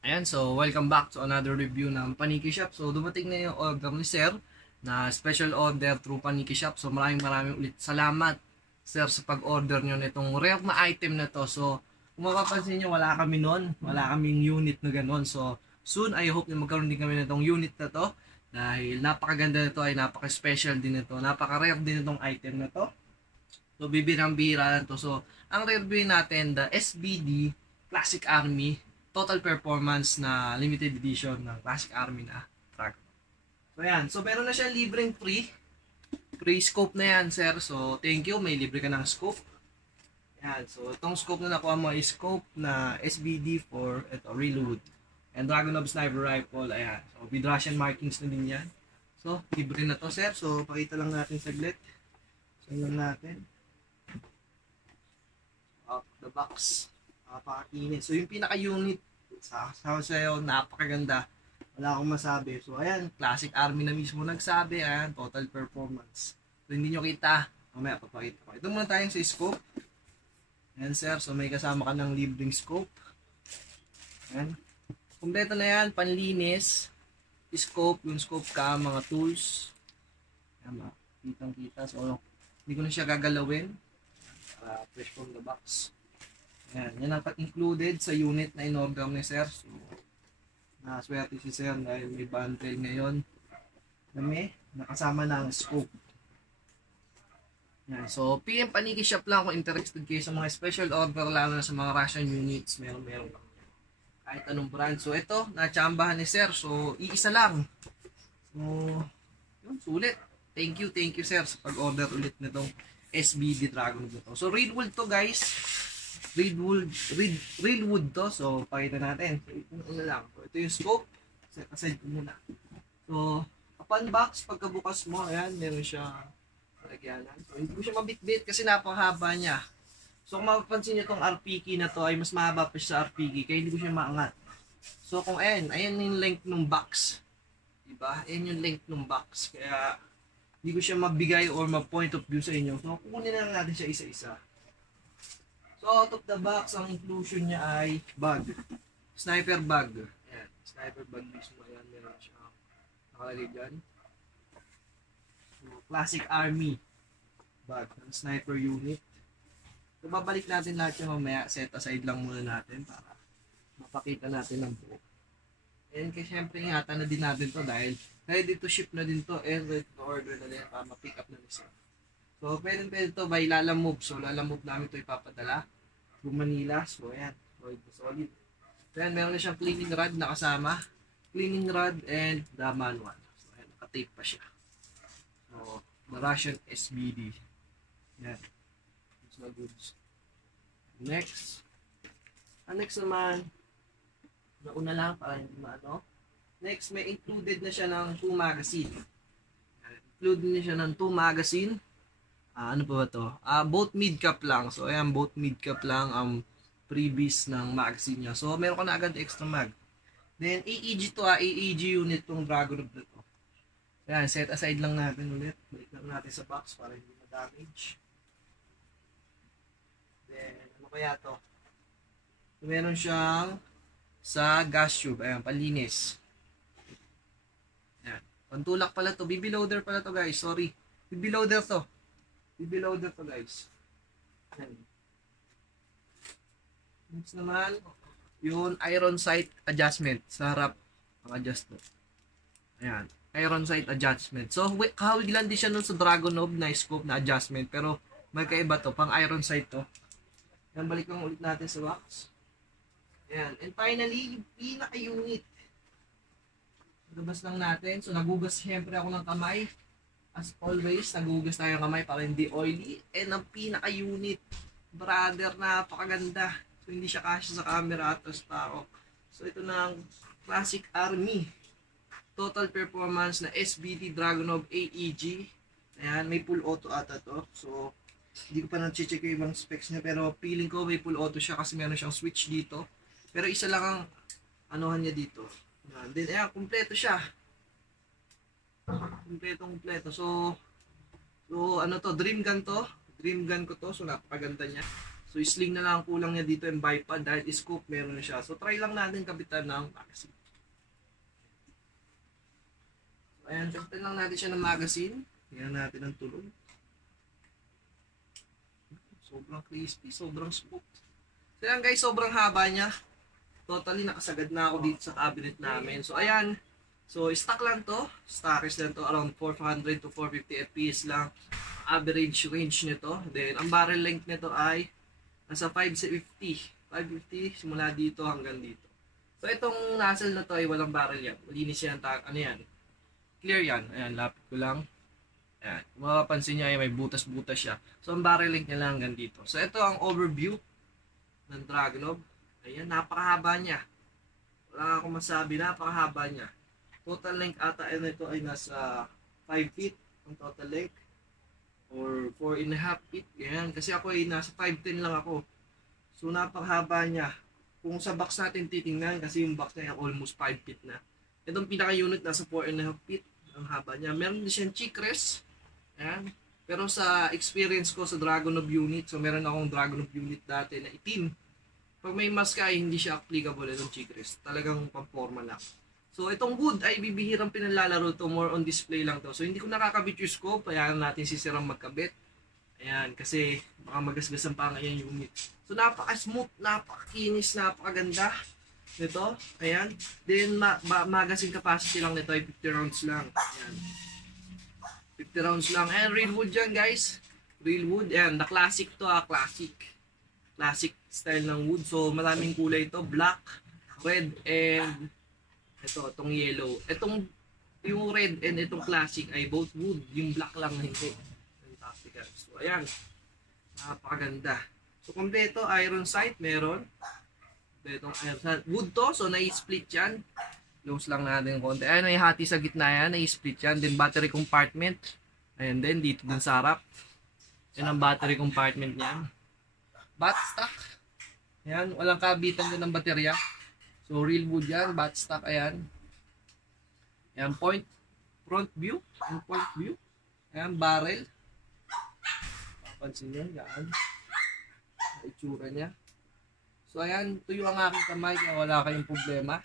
Ayan, so welcome back to another review ng Paniki Shop. So dumating na yung order ni Sir na special order through Paniki Shop. So maraming ulit salamat Sir sa pag-order nyo nitong rare na item na to. So kung mapapansin nyo, wala kami nun. Wala kaming unit na ganon. So soon, I hope na magkaroon din kami nitong unit na to. Dahil napakaganda nito ay napaka-special din ito. Napaka-rare din itong item na to. So bibirang-bira lang to. So ang review natin, the SBD Classic Army Total Performance na limited edition ng Classic Army na truck. So yan. So meron na siya libreng free scope na yan, sir. So thank you, may libre ka ng scope. Yan. So itong scope na nakuha mo is scope na SBD for ito, Reload. And Dragunov Sniper Rifle, ayan. So with Russian markings na din yan. So libre na to, sir. So pakita lang natin saglit. So lang natin. Out the box. Napakakinis. So yung pinaka-unit sa sa'yo, napakaganda. Wala akong masabi. So ayan, Classic Army na mismo nagsabi. Ayan, total performance. So hindi nyo kita. Mamaya papakita ko. Ito muna tayong sa scope. Ayan sir, so may kasama ka ng libreng scope. Ayan. Kompleto na yan, panlinis. Scope, yung scope ka, mga tools. Ayan, kitang kita. So hindi ko na siya gagalawin. Para fresh from the box. Ayan, yan ang included sa unit na in-order ni Sir. So, naswerte si Sir dahil may bundle ngayon. Kami, nakasama na ang scope. Ayan, so, PM Paniki Shop lang kung interested kayo sa mga special order, lalo na sa mga Russian units. Meron lang. Kahit anong brand. So, ito, natsambahan ni Sir. So, iisa lang. So, yun, sulit. Thank you Sir sa pag-order ulit nitong SBD Dragon to. So, real wood to guys. Real wood to. So, pakita natin. So, ito na lang. So, ito yung scope. Set aside ko muna. So, upon box, pagkabukas mo, ayan, meron siya lagyanan. So, hindi ko siya mabitbit kasi napakahaba niya. So, kung mapapansin nyo itong RPK na to ay mas mahaba pa siya sa RPK kaya hindi ko siya maangat. So, kung ayan yung length ng box. Diba? Ayan yung length ng box. Kaya, hindi ko siya mabigay or ma-point of view sa inyo. So, kukunin na lang natin siya isa-isa. So, out of the box, ang inclusion niya ay bag. Sniper bag. Ayan. Sniper bag mismo. Ayan. Meron siya nakalagay dyan. So, Classic Army bag ng sniper unit. So, babalik natin lahat yung mamaya. Set aside lang muna natin para mapakita natin ang buo. And kasi syempre ingatan na din natin to dahil ready to ship na din to and ready to order na din para ma-pick up na isa. So, pwede to by Lalamove. So, Lalamove namin to ipapadala to Manila. So, ayan. Solid. So, ayan. Meron na siyang cleaning rod na kasama. Cleaning rod and the manual. So, ayan. Nakatape pa siya. So, the Russian SBD. Ayan. It's all goods. Next. Next naman. Nauna lang para yung ano. Next, may included na siya ng 2 magazine. Included na siya ng 2 magazine. Ano pa ba to? Both mid-cap lang. So, ayan, both mid-cap lang ang previous ng magazine niya. So, meron ka na agad extra mag. Then, AEG to AEG unit tong Dragon na to. Ayan, set aside lang natin ulit. Balik lang natin sa box para hindi ma-damage. Then, ano kaya to? So, meron siyang sa gas tube. Ayan, palinis. Ayan. Pantulak pala to. BB loader pala to guys. Sorry. BB loader to. Below to guys. Next naman, yung iron sight adjustment. Sa harap, ang adjustment. Ayan. Iron sight adjustment. So, kahawig lang din siya nun sa Dragunov na scope na adjustment. Pero, may kaiba to. Pang iron sight to. Ayan, balik lang ulit natin sa box. Ayan. And finally, yung pinaka-unit. Labas lang natin. So, nagugas siyempre ako ng kamay. As always, nagugas tayo ng kamay para hindi oily. And ang pinaka-unit, brother, napakaganda. So, hindi siya kasya sa camera at sa tao. So, ito na ang Classic Army. Total performance na SBD Dragunov AEG. Ayan, may full auto ata to. So, hindi ko pa na-check yung ibang specs niya. Pero feeling ko may full auto siya kasi meron siyang switch dito. Pero isa lang ang anuhan niya dito. Ayan. Then, ayan, kumpleto siya. Kumpleto. So ano to, dream gun to. Dream gun ko to. So napakaganda niya. So, sling na lang ang kulang niya dito yung bipod dahil scoop meron na siya. So, try lang natin kapitan ng magazine. So, ayan, kapitan lang natin siya ng magazine. Tingnan natin ang tulog. Sobrang crispy, sobrang smooth. So, ayan guys, sobrang haba niya. Totally nakasagad na ako dito sa cabinet namin. So, ayan. So, stock lang to. Stockers lang to. Around 400 to 450 FPS lang. Average range nito. Then, ang barrel length nito ay nasa 550. 550 simula dito hanggang dito. So, itong nozzle na to ay walang barrel yan. Malinis yan. Ano yan? Clear yan. Ayan, lapit ko lang. Ayan. Kung makapansin nyo ay may butas-butas siya. So, ang barrel length niya lang hanggang dito. So, ito ang overview ng Dragunov. Ayan, napakahaba niya. Wala akong masabi, napakahaba niya. Total length ata ito ay nasa 5 feet ang total length. Or 4.5 feet. Ayan, kasi ako ay nasa 5'10 lang ako. So, napakahaba niya. Kung sa box natin titingnan, kasi yung box niya almost 5 feet na. Itong pinaka-unit nasa 4.5 feet. Ang haba niya. Meron din siyang cheek rest. Ayan. Pero sa experience ko sa Dragunov unit, so meron akong Dragunov unit dati na itim. Pag may mask ka, hindi siya applicable itong cheek rest. Talagang pamporma lang. So, itong wood ay bibihirang pinalalaro to. More on display lang to. So, hindi ko nakakabit yung scope. Kaya natin sisirang magkabit. Ayan. Kasi baka magasgasan pa ngayon yung unit. So, napaka-smooth, napaka-kinis, napakaganda nito. Ayan. Then, magazine capacity lang nito ay 50 rounds lang. Ayan. 50 rounds lang. Ayan, real wood yan, guys. Real wood. Ayan, the classic to, classic. Classic style ng wood. So, maraming kulay ito. Black, red, and itong yellow. Yung red and itong classic ay both wood. Yung black lang na hindi. Fantastic. So, ayan. Napakaganda. So, kompleto, iron sight, meron. Itong iron sight. Wood to, so nai-split yan. Close lang natin yung konti. Ayan, nai-hati sa gitna yan. Nai-split yan. Then, battery compartment. Ayan din, dito din sa harap. Yan ang battery compartment niyan. Bat stock. Ayan, walang kabitan din ng baterya. So, real wood yan. Bat stock, ayan. Ayan, front view. Ayan, point view. Ayan, barrel. Papansin nyo, yan. Itsura niya. So, ayan, tuyo ang aking kamay kaya wala kayong problema.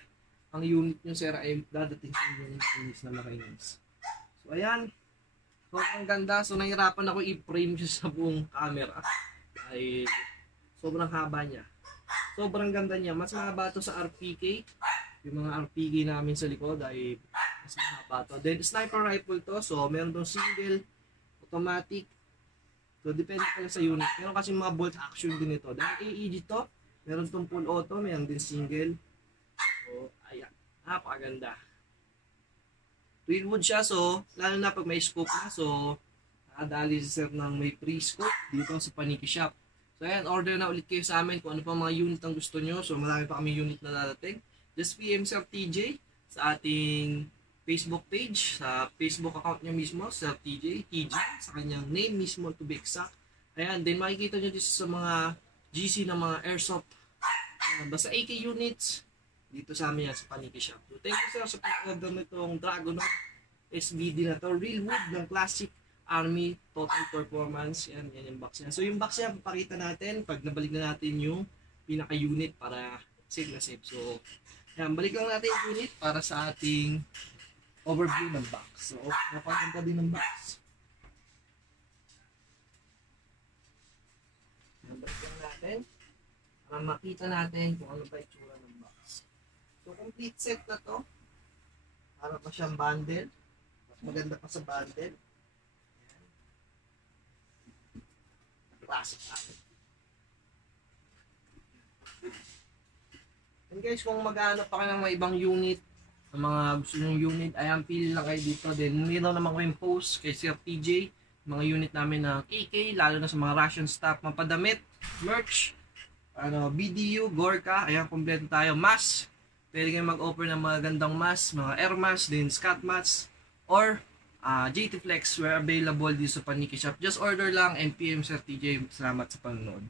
Ang unit nyo, sir, ay dadating sa inyo ng nakainis na nakainis. So, ayan. So, ang ganda. So, nahirapan ako i-frame siya sa buong camera. Ay, sobrang haba niya. Sobrang ganda niya. Mas mahaba to sa RPK. Yung mga RPK namin sa likod ay mas mahaba to. Then, sniper rifle to. So, meron tong single, automatic. So, depende pala sa unit. Meron kasi mga bolt action din ito. Dahil AEG to, meron tong full auto, meron din single. So, ayan. Napakaganda. Real wood siya. So, lalo na pag may scope na. So, nakadali si sir ng may pre-scope dito sa Paniki Shop. So, ayan. Order na ulit kayo sa amin kung ano pa mga unit ang gusto nyo. So, marami pa kami unit na dadating. Just PM Sir TJ sa ating Facebook page. Sa Facebook account niya mismo, Sir TJ. Sa kanyang name mismo to be exact. Ayan. Then, makikita nyo dito sa mga GC na mga airsoft. Basta AK units. Dito sa amin yan sa Paniki Shop. So, thank you sir sa pag-order nitong Dragunov SBD na to. Real wood ng classic Army total performance. Yan yung box niya. So yung box niya, papakita natin pag nabalik na natin yung pinaka-unit para save na save. So, yan, balik lang natin yung unit para sa ating overview ng box. So, napakaganda din ng box. Yan, balik lang natin para makita natin kung ano ba yung tsura ng box. So, complete set na to. Para pa siyang bundle. Mas maganda pa sa bundle. Classic natin. And guys, kung maghanap pa kayo ng mga ibang unit, ng mga gusto nyong unit, ayan, pili lang kayo dito. Then, meron naman ko yung post kay Sir TJ, mga unit namin ng AK, lalo na sa mga ration stock, mapadamit, merch, BDU, Gorka, ayan, kompleto tayo, mask. Pwede kayo mag-offer ng mga gandang mask, mga air mask, then scat mask, or JT Flex, were available dito sa Paniki Shop. Just order lang and PM Sir TJ. Salamat sa panonood.